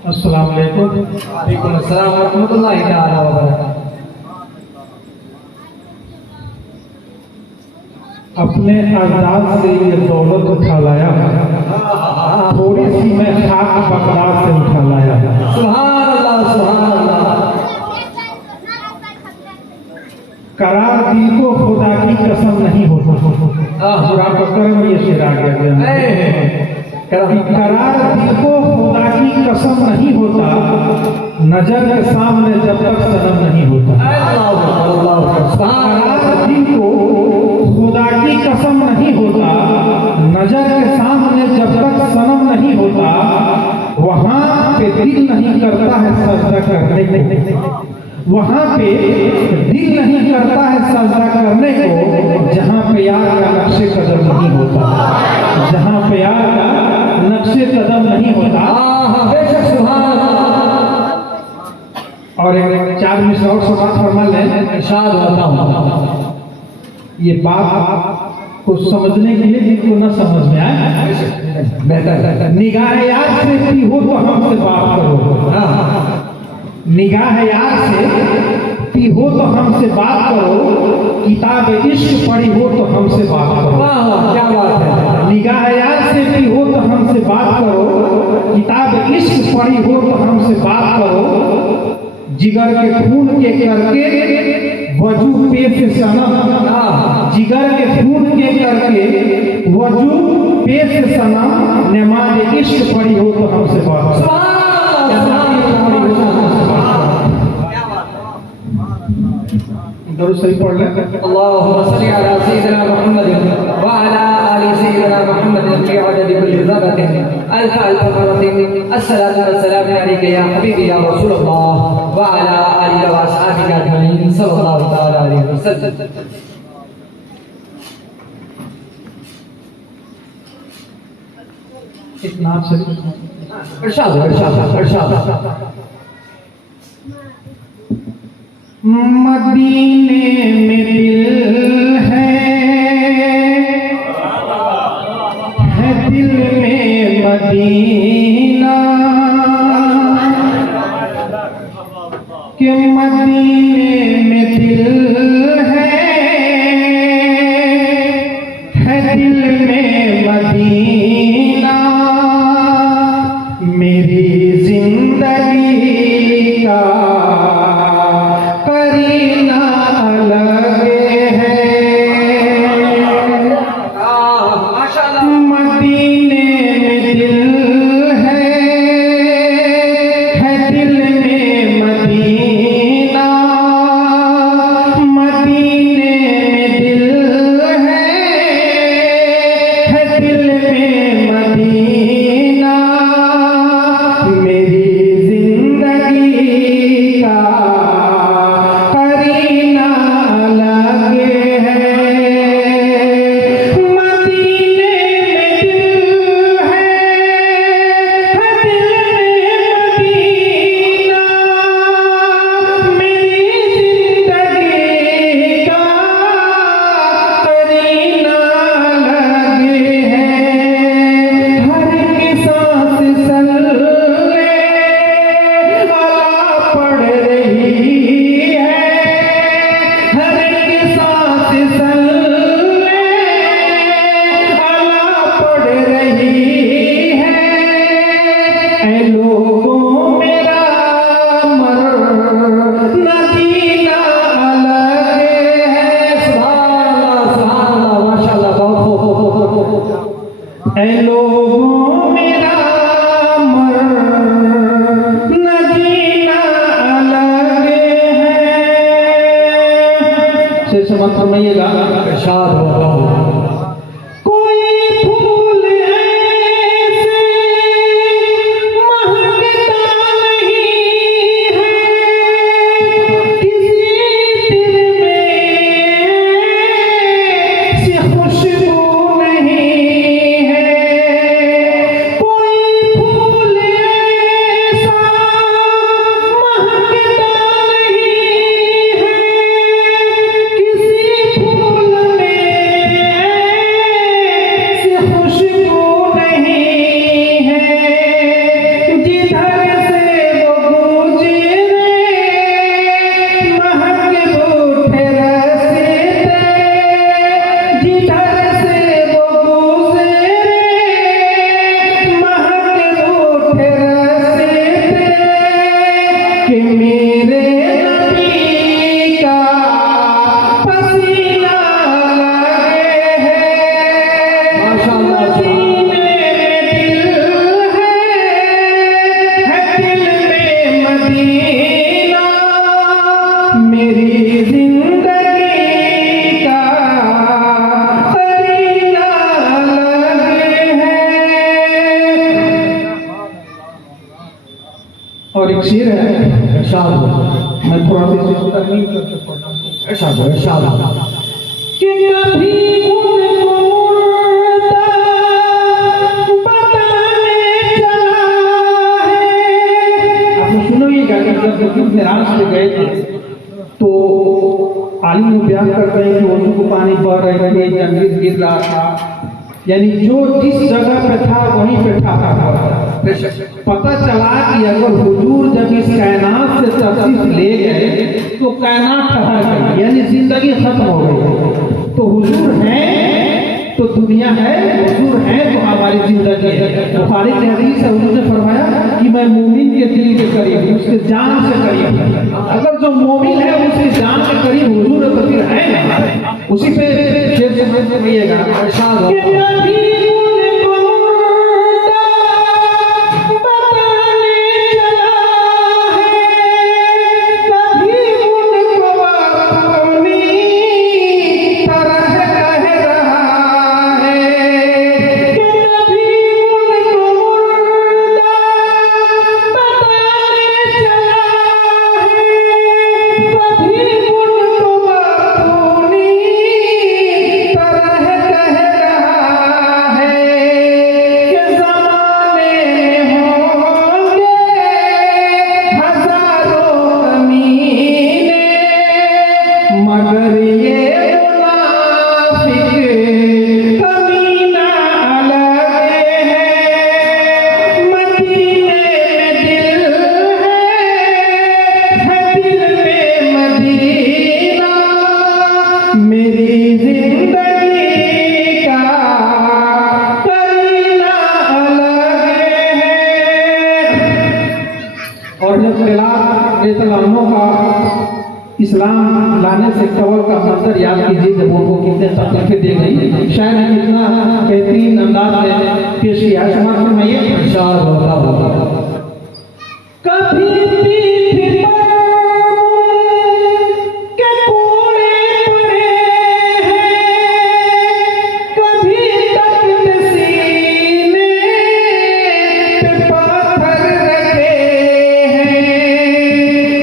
अस्सलाम वालेकुम। वालेकुम अस्सलाम व रहमतुल्लाहि तआला व बरकातहू। अपने अजदाद से ये दौलत उठा लाया, थोड़ी सी मैं खाक बगदाद से उठा लाया। सुभान अल्लाह, सुभान अल्लाह। करार दिल को खुदा की कसम नहीं होता। कुरान बकर में ये शेर आ गया। करार दिल को खुदा की कसम नहीं होता, नजर के सामने जब तक सनम नहीं होता। करार दिल को खुदा की कसम नहीं होता, नजर के सामने जब तक सनम नहीं होता, वहां पे दिल नहीं करता है सजदा करने को। वहां पे दिल नहीं करता है सजदा करने को, जहां पे यार का नक्शे कदम नहीं होता। जहां पे यार का नक्शे कदम नहीं होता। बेशक सुभान अल्लाह। और एक 4 मिनट और समाप्त फरमा लें। इरशाद होता हूँ, ये बात को समझने के लिए जिनको न समझ में आए, बेहतर। निगाह यार से भी हो तो हमसे बात करो। निगाह यार से भी हो तो हमसे बात करो, किताब इश्क पढ़ी हो तो हमसे बात करो। वाह वाह, क्या बात है। निगाह यार से भी हो तो हमसे बात करो, किताब इश्क पढ़ी हो तो हमसे बात करो। जिगर के खून के करके वजू पे से सनम, जिगर के खून के करके वजू पे से सनम, नमाज इश्क पढ़ी हो तो हमसे बात करो। सही पढ़ लें। अल्लाहुम्मा सल्ली अला सय्यिदिना मुहम्मद व अला आलि सय्यिदिना मुहम्मद फी अदद कुल्ली ज़र्रतिन अल्फ अल्फ मररतिन। अस्सलातु वस्सलामु अलैका या हबीबी या रसूलल्लाह व अला आलिहि व अस्हाबिहि अजमईन सल्लल्लाहु तआला अलैहि वसल्लम। इतना से इरशाद इरशाद इरशाद। मदीने में दिल है दिल में मदीना, कि मदीने में दिल है दिल में मदीना। मेरी जिंदगी का करीना अलग है। मदीने में दिल है दिल में मदीना। मदीने में दिल है दिल में मदीना। मेरी जिंदगी का करीना अलग है। मदीने में दिल है दिल में मदीना। मेरी जिंदगी का करीना अलग है। हर की सांस सल्ले अला पड़ रही है। हर की सांस सल्ले अला पड़ रही है। ऐ लोगों मेरा मदीना अलग है। सुभान अल्लाह, सुभान अल्लाह, माशाअल्लाह, बहुत खूब। ऐ लोगों मेरा मदीना अलग है। से समझ फरमाइएगा। इरशाद होता हूँ, कोई फूल ऐसे महकता नहीं है, किसी दिल में से खुशबू नहीं है। कोई फूल ऐसा महकता नहीं है, किसी फूल में और एक शेर है, इरशाद हो, मैं थोड़ा सा इसको तरमीम करके पढ़ता हूँ इरशाद हो, इरशाद हो। कि कभी उनको मुर्दा बताने चला है। आप लोग सुनोगेगा कि जब वकील मेराज पे गए थे तो आलिम बयान करते हैं कि वजू को पानी बह रहे थे, जंगीर गिर रहा था, यानी जो जिस जगह पे था वहीं पे ठहरा हुआ था। पता चला कि अगर हुजूर जब इस कायनात से तशरीफ ले गए तो कायनात ठहर गई, यानी जिंदगी खत्म हो गई। तो हुजूर हैं तो दुनिया है, हुजूर हैं तो हमारी जिंदगी है। बुखारी की हदीस है, हुजूर ने फरमाया कि मैं मोमिन के दिल के करीब हूं, उसके जान से करीब हूं। अगर जो मोमिन है उसके जान के करीब हुजूर है तो फिर है ना। उसी पे शेर समझिएगा, इरशाद हो। इस्लाम लाने से कवल का मंजर याद कीजिए जब उनको कितने तकलीफें दे गई। शायद हम इतना बेहतरीन अंदाज में पेश किया है, समाज में ये इरशाद होता कभी पीठ पर के कोड़े पड़े हैं, कभी तख्त सीने पे पत्थर रखे हैं,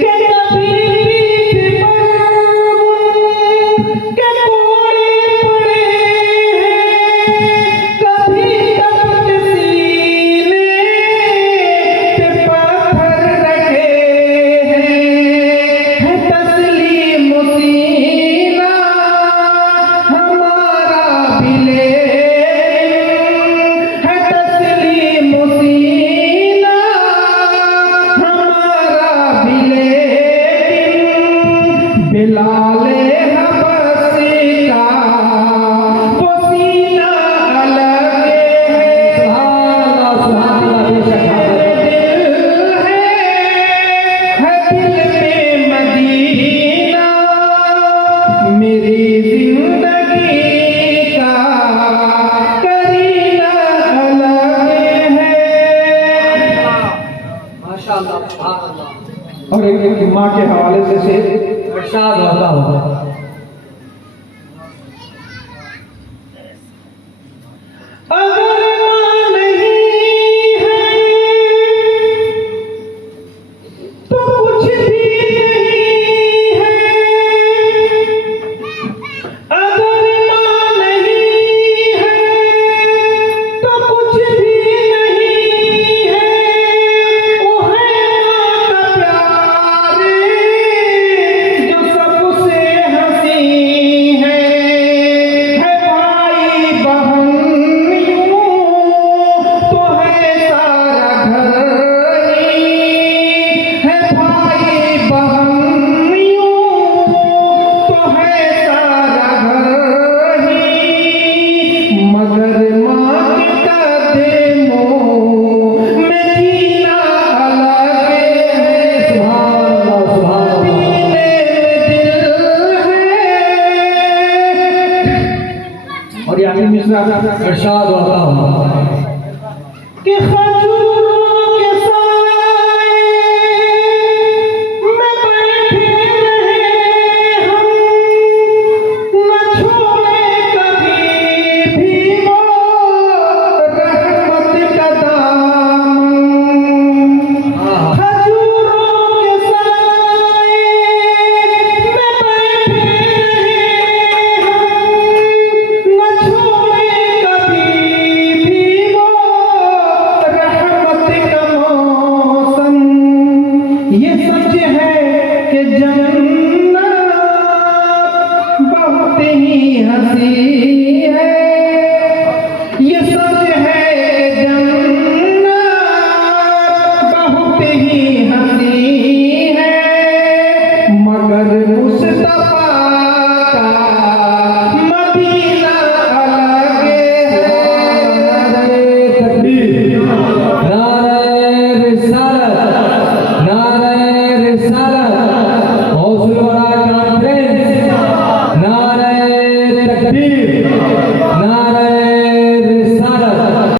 कि कभी पीठ पर के कोड़े पड़े हैं, कभी तख्त सीने पे पत्थर रखे हैं। तस्लीम सीना हमारा भी ले है, तस्लीम सीना हमारा भी ले, बिलाले हबसी का वो सीना अलग है। सुभान अल्लाह, बेशक दिल में मदीना मेरी जिंदगी का करीना अलग है। माशाअल्लाह, सुभान अल्लाह। और एक माँ के हवाले से शेर, इरशाद होता अगर माँ नहीं है तो कुछ भी नहीं है, अगर माँ नहीं है तो कुछ भी नहीं है। वो है माँ का प्यार जो सबसे हंसी है भाई बहन यूं तो है सारा घर ही, है भाई बहन यूं तो है सारा घर ही, मगर माँ के कदमों में जीना अलग है। सुभान अल्लाह, सुभान अल्लाह। सीने में दिल है। और यहाँ मिश्रा इरशाद होता कि खजूरों के साए में बैठे रहे हम, न छोड़े कभी भी वो रहमत का दामन। खजूरों ये